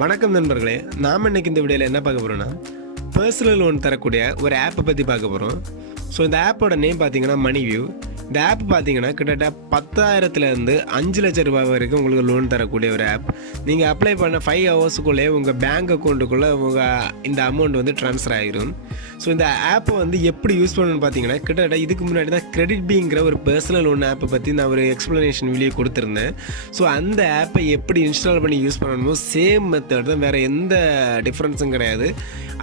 வணக்கம் நண்பர்களே, நாம் இன்னைக்கு இந்த வீடியோவில் என்ன பார்க்க போகிறோம்னா பர்சனல் லோன் தரக்கூடிய ஒரு ஆப்பை பற்றி பார்க்க போகிறோம். ஸோ இந்த ஆப்போட நேம் பார்த்தீங்கன்னா மணி வியூ. இந்த ஆப் பார்த்தீங்கன்னா கிட்டத்தட்ட 10,000லேருந்து 5 லட்சம் ரூபாய் வரைக்கும் உங்களுக்கு லோன் தரக்கூடிய ஒரு ஆப். நீங்கள் அப்ளை பண்ண 5 ஹவர்ஸுக்குள்ளே உங்கள் பேங்க் அக்கௌண்ட்டுக்குள்ளே உங்கள் இந்த அமௌண்ட் வந்து ட்ரான்ஸ்ஃபர் ஆகிரும். ஸோ இந்த ஆப்பை வந்து எப்படி யூஸ் பண்ணணும்னு பார்த்தீங்கன்னா கிட்டத்தட்ட இதுக்கு முன்னாடி தான் கிரெடிட் பிங்கிற ஒரு பர்சனல் லோன் ஆப்பை பற்றி நான் ஒரு எக்ஸ்ப்ளனேஷன் வீடியோ கொடுத்துருந்தேன். ஸோ அந்த ஆப்பை எப்படி இன்ஸ்டால் பண்ணி யூஸ் பண்ணணுமோ சேம் மெத்தட் தான், வேறு எந்த டிஃப்ரென்ஸும் கிடையாது.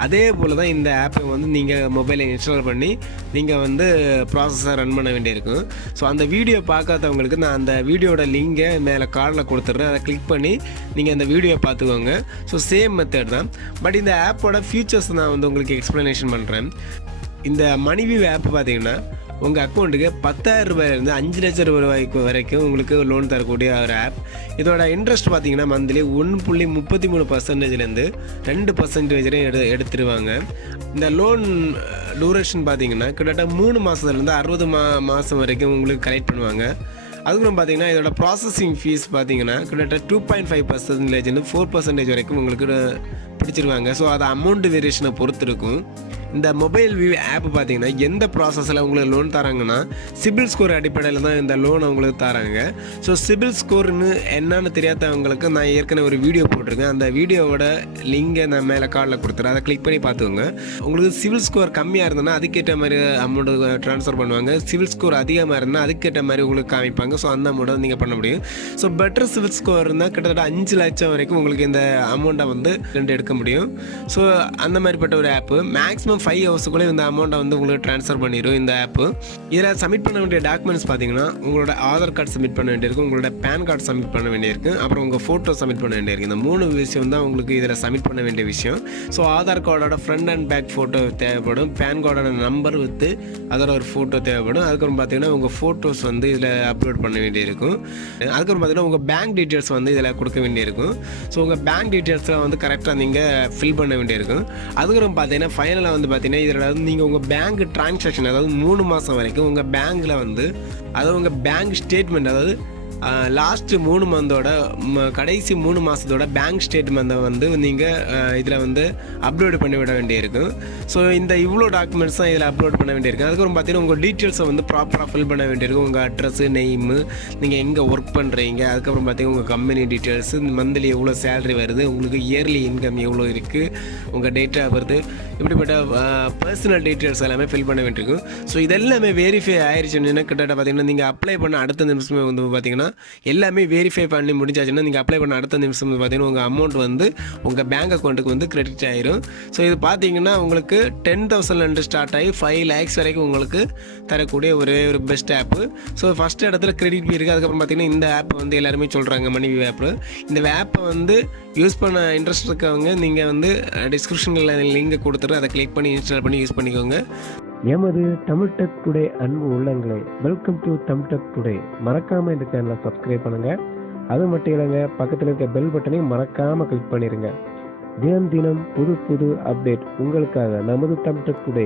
அதே போல் தான் இந்த ஆப்பை வந்து நீங்கள் மொபைலில் இன்ஸ்டால் பண்ணி நீங்கள் வந்து ப்ராசஸை ரன் பண்ண வேண்டியிருக்கும். ஸோ அந்த வீடியோ பார்க்காதவங்களுக்கு நான் அந்த வீடியோட லிங்கை மேலே கார்டில் கொடுத்துட்றேன். அதை கிளிக் பண்ணி நீங்கள் அந்த வீடியோ பார்த்துக்கோங்க. ஸோ சேம் மெத்தட் தான், பட் இந்த ஆப்போட ஃபியூச்சர்ஸ் நான் வந்து உங்களுக்கு எக்ஸ்ப்ளனேஷன் பண்ணுறேன். இந்த மணி வியூ ஆப் பார்த்தீங்கன்னா உங்கள் அக்கௌண்ட்டுக்கு 10,000 ரூபாயிலேருந்து 5 லட்சம் ரூபாய்க்கு வரைக்கும் உங்களுக்கு லோன் தரக்கூடிய ஒரு ஆப். இதோட இன்ட்ரெஸ்ட் பார்த்தீங்கன்னா மந்த்லி 1.33%லேருந்து 2% வரையும் எடுத்துருவாங்க. இந்த லோன் டூரேஷன் பார்த்தீங்கன்னா கிட்டத்தட்ட 3 மாதத்துலேருந்து 60 மாதம் வரைக்கும் உங்களுக்கு கலெக்ட் பண்ணுவாங்க. அதுக்கப்புறம் பார்த்தீங்கன்னா இதோட ப்ராசஸிங் ஃபீஸ் பார்த்தீங்கன்னா கிட்டத்தட்ட 2.5%லேருந்து 4% வரைக்கும் உங்களுக்கு பிடிச்சிருவாங்க. ஸோ அது அமௌண்ட் வேரியேஷனை பொறுத்து இருக்கும். இந்த மொபைல் வியூ ஆப் பார்த்தீங்கன்னா எந்த ப்ராசஸில் உங்களுக்கு லோன் தராங்கன்னா சிபில் ஸ்கோர் அடிப்படையில் தான் இந்த லோன் அவங்களுக்கு தராங்க. ஸோ சிபில் ஸ்கோர்னு என்னன்னு தெரியாதவங்களுக்கு நான் ஏற்கனவே ஒரு வீடியோ போட்டிருக்கேன். அந்த வீடியோவோட லிங்கை நான் மேலே கார்டில் கொடுத்துறேன். அதை கிளிக் பண்ணி பார்த்துக்கோங்க. உங்களுக்கு சிவில் ஸ்கோர் கம்மியாக இருந்ததுன்னா அதுக்கேற்ற மாதிரி அமௌண்ட்டு ட்ரான்ஸ்ஃபர் பண்ணுவாங்க. சிவில் ஸ்கோர் அதிகமாக இருந்தால் அதுக்கேற்ற மாதிரி உங்களுக்கு காமிப்பாங்க. ஸோ அந்த அமௌண்ட்டை நீங்கள் பண்ண முடியும். ஸோ பெட்டர் சிவில் ஸ்கோர் இருந்தால் கிட்டத்தட்ட 5 லட்சம் வரைக்கும் உங்களுக்கு இந்த அமௌண்ட்டை வந்து எடுக்க முடியும். ஸோ அந்த மாதிரிப்பட்ட ஒரு ஆப்பு மேக்ஸிமம் 5 ஹவர்ஸுக்குள்ளே இந்த அமௌண்ட்டை வந்து உங்களுக்கு ட்ரான்ஸ்ஃபர் பண்ணிடும் இந்த ஆப்பு. இதில் சப்மிட் பண்ண வேண்டிய டாக்குமெண்ட்ஸ் பார்த்தீங்கன்னா உங்களோட ஆதார் கார்டு சப்மிட் பண்ண வேண்டியிருக்கும், உங்களோட பேன் கார்டு சப்மிட் பண்ண வேண்டியிருக்கு, அப்புறம் உங்கள் ஃபோட்டோ சப்மிட் பண்ண வேண்டியிருக்கு. இந்த 3 விஷயம் தான் உங்களுக்கு இதில் சப்மிட் பண்ண வேண்டிய விஷயம். ஸோ ஆதார் கார்டோட ஃப்ரண்ட் அண்ட் பேக் ஃபோட்டோ தேவைப்படும், பேன் கார்டோட நம்பர் வித்து அதோட ஒரு ஃபோட்டோ தேவைப்படும். அதுக்கப்புறம் பார்த்தீங்கன்னா உங்கள் ஃபோட்டோஸ் வந்து இதில் அப்லோட் பண்ண வேண்டியிருக்கும். அதுக்கப்புறம் பார்த்தீங்கன்னா உங்கள் பேங்க் டீட்டெயில்ஸ் வந்து இதில் கொடுக்க வேண்டியிருக்கும். ஸோ உங்கள் பேங்க் டீட்டெயில்ஸில் வந்து கரெக்டாக நீங்கள் ஃபில் பண்ண வேண்டியிருக்கும். அதுக்கப்புறம் பார்த்தீங்கன்னா ஃபைனலாக வந்து பார்த்தீங்கன்னா இதில் வந்து நீங்கள் உங்கள் பேங்க் ட்ரான்சாக்ஷன், அதாவது 3 மாதம் வரைக்கும் உங்கள் பேங்க்கில் வந்து, அதாவது உங்கள் பேங்க் ஸ்டேட்மெண்ட், அதாவது லாஸ்ட்டு 3 மந்தோட கடைசி 3 மாதத்தோட பேங்க் ஸ்டேட்மெண்ட்டை வந்து நீங்கள் இதில் வந்து அப்லோடு பண்ணி விட வேண்டியிருக்கும். ஸோ இந்த இவ்வளோ டாக்குமெண்ட்ஸ் தான் இதில் அப்லோட் பண்ண வேண்டியிருக்கும். அதுக்கப்புறம் பார்த்தீங்கன்னா உங்கள் டீட்டெயில்ஸை வந்து ப்ராப்பராக ஃபில் பண்ண வேண்டியிருக்கும். உங்கள் அட்ரஸு, நெய்மு, நீங்கள் எங்கே ஒர்க் பண்ணுறீங்க, அதுக்கப்புறம் பார்த்தீங்கன்னா உங்கள் கம்பெனி டீட்டெயில்ஸு, மந்த்லி எவ்வளோ சேலரி வருது, உங்களுக்கு இயர்லி இன்கம் எவ்வளோ இருக்குது, உங்கள் டேட் ஆஃப் பர்த், இப்படிப்பட்ட பர்சனல் டீட்டெயில்ஸ் எல்லாமே ஃபில் பண்ண வேண்டியிருக்கும். ஸோ இதெல்லாமே வெரிஃபை ஆயிடுச்சுன்னா கிட்டத்தட்ட பார்த்தீங்கன்னா நீங்கள் அப்ளை பண்ண அடுத்த நிமிஷமே வந்து பார்த்தீங்கன்னா எல்லாமே வெரிஃபை பண்ணி முடிச்சாச்சுன்னா நீங்கள் அப்ளை பண்ண அடுத்த நிமிஷம் பார்த்தீங்கன்னா உங்கள் அமௌண்ட் வந்து உங்கள் பேங்க் அக்கௌண்ட்டுக்கு வந்து கிரெடிட் ஆயிரும். ஸோ இது பார்த்தீங்கன்னா உங்களுக்கு 10,000 ஸ்டார்ட் ஆகி 5 lakhs வரைக்கும் உங்களுக்கு தரக்கூடிய ஒரு பெஸ்ட் ஆப்பு. ஸோ ஃபஸ்ட் இடத்துல கிரெடிட் இருக்குது. அதுக்கப்புறம் பார்த்தீங்கன்னா இந்த ஆப்பை வந்து எல்லாருமே சொல்கிறாங்க மணி வியூ ஆப்பு. இந்த ஆப்பை வந்து யூஸ் பண்ண இன்ட்ரெஸ்ட் இருக்கவங்க நீங்கள் வந்து டிஸ்கிரிப்ஷனில் லிங்கை கொடுத்துட்டு அதை கிளிக் பண்ணி இன்ஸ்டால் பண்ணி யூஸ் பண்ணிக்கோங்க. எமது தமிழ் டெக் டுடே அன்பு உள்ளங்களே, welcome to Tamil tech today. மறக்காமல் இந்த சேனலை சப்ஸ்கிரைப் பண்ணுங்கள். அது மட்டும் இல்லைங்க, பக்கத்தில் இருக்க பெல் பட்டனையும் மறக்காமல் கிளிக் பண்ணிடுங்க. தினம் தினம் புது புது அப்டேட் உங்களுக்காக நமது தமிழ் டெக் டுடே.